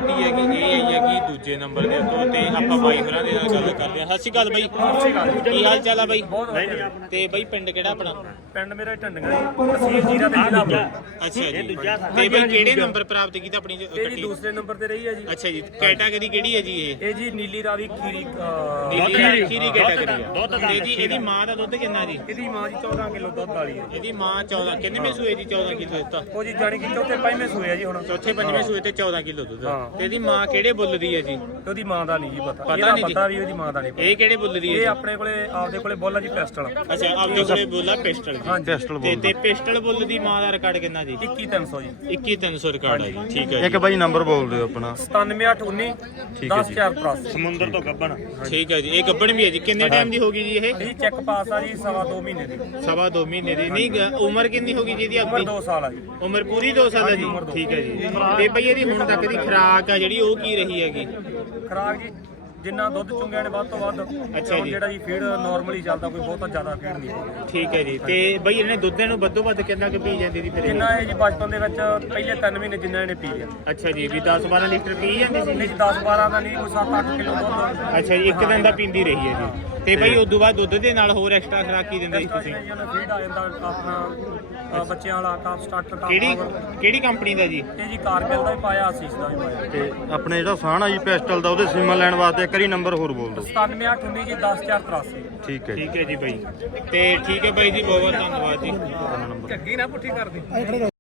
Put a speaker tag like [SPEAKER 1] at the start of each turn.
[SPEAKER 1] ਝੋਟੀ ਹੈਗੀ ਇਹ ਆਈ ਹੈਗੀ ਦੂਜੇ ਨੰਬਰ ਦੇ ਉੱਤੇ ਤੇ ਆਪਾਂ ਬਾਈ ਹੋਰਾਂ ਦੇ ਨਾਲ ਗੱਲ ਕਰਦੇ ਹਾਂ। ਸਤਿ ਸ਼੍ਰੀ ਅਕਾਲ ਬਾਈ, ਕੀ ਹਾਲ ਚਾਲ ਆ ਬਾਈ? ਤੇ ਬਾਈ ਪਿੰਡ ਕਿਹੜਾ ਆਪਣਾ?
[SPEAKER 2] ਪਿੰਡ ਮੇਰਾ ਢੰਡਗਾ ਜੀ, ਤਹਿਸੀਲ ਜੀਰਾ ਤੇ ਜ਼ਿਲ੍ਹਾ ਅੰਮ੍ਰਿਤਸਰ।
[SPEAKER 1] ਅੱਛਾ ਜੀ, ਤੇ ਬਾਈ ਕਿਹੜੇ ਨੰਬਰ ਪ੍ਰਾਪਤ ਕੀਤਾ ਆਪਣੀ
[SPEAKER 2] ਇਹ ਜੀ ਦੂਸਰੇ ਨੰਬਰ ਤੇ ਰਹੀ ਹੈ ਜੀ।
[SPEAKER 1] ਅੱਛਾ ਜੀ, ਕੈਟਾਗਰੀ ਕਿਹੜੀ ਹੈ ਜੀ
[SPEAKER 2] ਇਹ ਜੀ ਨੀਲੀ ਰਾਵੀ ਖੀਰੀ
[SPEAKER 1] ਖੀਰੀ ਕੈਟਾਗਰੀ ਆ। ਤੇ ਜੀ ਇਹਦੀ ਮਾਂ ਦਾ ਦੁੱਧ ਕਿੰਨਾ ਜੀ?
[SPEAKER 2] ਇਹਦੀ ਮਾਂ ਜੀ 14 ਕਿਲੋ ਦੁੱਧ ਵਾਲੀ ਹੈ।
[SPEAKER 1] ਇਹਦੀ ਮਾਂ 14 ਕਿੰਨੇ ਸੂਏ ਦੀ 14 ਕਿਲੋ ਦਿੱਤਾ?
[SPEAKER 2] ਉਹ ਜੀ ਜਾਣੀ ਕਿ ਚੌਥੇ ਪੰਜਵੇਂ ਸੂਏ ਆ ਜੀ ਹੁਣ।
[SPEAKER 1] ਚੌਥੇ ਪੰਜਵੇਂ ਸੂਏ ਤੇ 14 ਕਿਲੋ ਦੁੱਧ। ਤੇ ਇਹਦੀ ਮਾਂ ਕਿਹੜੇ ਬੁੱਲ ਦੀ ਹੈ ਜੀ?
[SPEAKER 2] ਤੇ ਉਹਦੀ ਮਾਂ ਦਾ ਨਹੀਂ ਜੀ ਪਤਾ।
[SPEAKER 1] ਪਤਾ ਨਹੀਂ ਜੀ,
[SPEAKER 2] ਪਤਾ ਵੀ ਉਹਦੀ ਮਾਂ ਦਾ ਨਹੀਂ।
[SPEAKER 1] ਇਹ ਕਿਹੜੇ ਬੁੱਲ ਦੀ ਹੈ?
[SPEAKER 2] ਇਹ ਆਪਣੇ ਕੋਲੇ ਆਪਦੇ ਕੋਲੇ ਬੋਲਾ ਜੀ ਪਿਸਟਲ।
[SPEAKER 1] ਅੱਛਾ, ਆਪਦੇ ਕੋਲੇ ਬੋਲਾ ਪਿਸਟਲ ਜੀ।
[SPEAKER 2] ਹਾਂ
[SPEAKER 3] ਪਿਸਟਲ ਬੋਲ
[SPEAKER 1] ਤੇ ਪਿਸਟਲ ਬੁੱਲ ਦੀ ਮਾਂ ਦਾ ਰਿਕਾਰਡ ਕਿੰਨਾ ਜੀ?
[SPEAKER 2] 21300 ਜੀ।
[SPEAKER 1] 21300 ਰਿਕਾਰਡ ਹੈ ਜੀ। ਠੀਕ ਹੈ
[SPEAKER 3] ਇੱਕ ਬਾਈ ਨੰਬਰ ਬੋਲ ਦਿਓ ਆਪਣਾ।
[SPEAKER 2] 97819 10483
[SPEAKER 3] ਸਮੁੰਦਰ ਤੋਂ ਗੱਬਣ।
[SPEAKER 1] ਠੀਕ ਹੈ ਜੀ। ਇਹ ਗੱਬਣ ਵੀ ਹੈ ਜੀ। ਕਿੰਨੇ ਟਾਈਮ ਦੀ ਹੋਗੀ ਜੀ ਇਹ?
[SPEAKER 2] ਇਹ ਚੈੱਕ ਪਾਸ ਆ ਜੀ 2.5 ਮਹੀਨੇ ਦੀ।
[SPEAKER 1] 2.5 ਮਹੀਨੇ ਦੀ ਨਹੀਂ ਉਮਰ ਕਿੰਨੀ ਹੋਗੀ ਜੀ ਇਹਦੀ?
[SPEAKER 2] ਉਮਰ
[SPEAKER 1] ਆਪਣੀ
[SPEAKER 2] 2 ਸਾਲ ਆ ਜੀ।
[SPEAKER 1] ਉਮਰ ਪੂਰੀ 2 ਸਾਲ ਹੈ ਜੀ। ਠੀਕ ਹੈ ਜੀ। ਤੇ ਬਈ ਇਹਦੀ ਹੁਣ ਤੱਕ ਦੀ ਖੁਰਾਕ ਆ ਜਿਹੜੀ ਉਹ ਕੀ ਰਹੀ ਹੈਗੀ?
[SPEAKER 2] ਖਰਾਕ ਜੀ ਜਿੰਨਾ ਦੁੱਧ ਚੁੰਗਿਆ ਨੇ ਵੱਧ ਤੋਂ ਵੱਧ।
[SPEAKER 1] ਅੱਛਾ ਜੀ।
[SPEAKER 2] ਜਿਹੜਾ ਜੀ ਫੀਡ ਨਾਰਮਲੀ ਚੱਲਦਾ, ਕੋਈ ਬਹੁਤਾ ਜ਼ਿਆਦਾ ਫੀਡ ਨਹੀਂ।
[SPEAKER 1] ਠੀਕ ਹੈ ਜੀ। ਤੇ ਬਈ ਇਹਨੇ ਦੁੱਧ ਨੂੰ ਵੱਧੋ ਵੱਧ ਕਿੰਨਾ ਕੁ ਪੀ ਜਾਂਦੀ ਸੀ ਫਿਰ ਇਹ?
[SPEAKER 2] ਜਿੰਨਾ ਇਹ ਜੀ ਬਚਪਨ ਦੇ ਵਿੱਚ ਪਹਿਲੇ 3 ਮਹੀਨੇ ਜਿੰਨਾ ਇਹਨੇ ਪੀ ਲਿਆ।
[SPEAKER 1] ਅੱਛਾ ਜੀ, ਵੀ 10-12 ਲੀਟਰ ਪੀ ਜਾਂਦੀ ਸੀ?
[SPEAKER 2] ਨਹੀਂ 10-12 ਦਾ ਨਹੀਂ, ਕੋਈ 7-8 ਕਿਲੋ ਦੁੱਧ।
[SPEAKER 1] ਅੱਛਾ ਜੀ, ਇੱਕ ਦਿਨ ਦਾ ਪੀਂਦੀ ਰਹੀ ਹੈ ਜੀ। ਤੇ ਬਈ ਉਦੋਂ ਬਾਅਦ ਦੁੱਧ ਦੇ ਨਾਲ ਹੋਰ ਐਕਸਟਰਾ ਖੁਰਾਕ ਕੀ ਦਿੰਦੇ ਸੀ ਤੁਸੀਂ?
[SPEAKER 2] ਉਹਨੇ ਫੀਡ ਆ ਜਾਂਦਾ ਆਪਣਾ ਬੱਚਿਆਂ ਵਾਲਾ ਕਾਫ ਸਟਾਰਟਰ ਕਾਫ।
[SPEAKER 1] ਕਿਹੜੀ ਕੰਪਨੀ ਦਾ ਜੀ?
[SPEAKER 2] ਇਹ ਜੀ ਕਾਰਗਿਲ ਦਾ ਵੀ ਪਾਇਆ, ਅਸੀਸ ਦਾ ਵੀ ਪਾਇਆ।
[SPEAKER 3] ਤੇ ਆਪਣੇ ਜਿਹੜਾ ਸਾਨ ਆ ਜੀ ਪਿਸਟਲ ਦਾ, ਉਹਦੇ ਸੀਮਾ ਲੈਣ ਵਾਸਤੇ ਇੱਕ ਵਾਰੀ ਨੰਬਰ ਹੋਰ ਬੋਲ ਦਿਓ।
[SPEAKER 2] 97819 ਜੀ 10483।
[SPEAKER 3] ਠੀਕ ਹੈ ਜੀ।
[SPEAKER 1] ਠੀਕ ਹੈ ਜੀ ਬਾਈ। ਤੇ ਠੀਕ ਹੈ ਬਾਈ ਜੀ, ਬਹੁਤ ਬਹੁਤ ਧੰਨਵਾਦ ਜੀ।
[SPEAKER 3] ਨੰਬਰ
[SPEAKER 2] ਝੱਗੀ ਨਾ ਪੁੱਠੀ ਕਰਦੀ।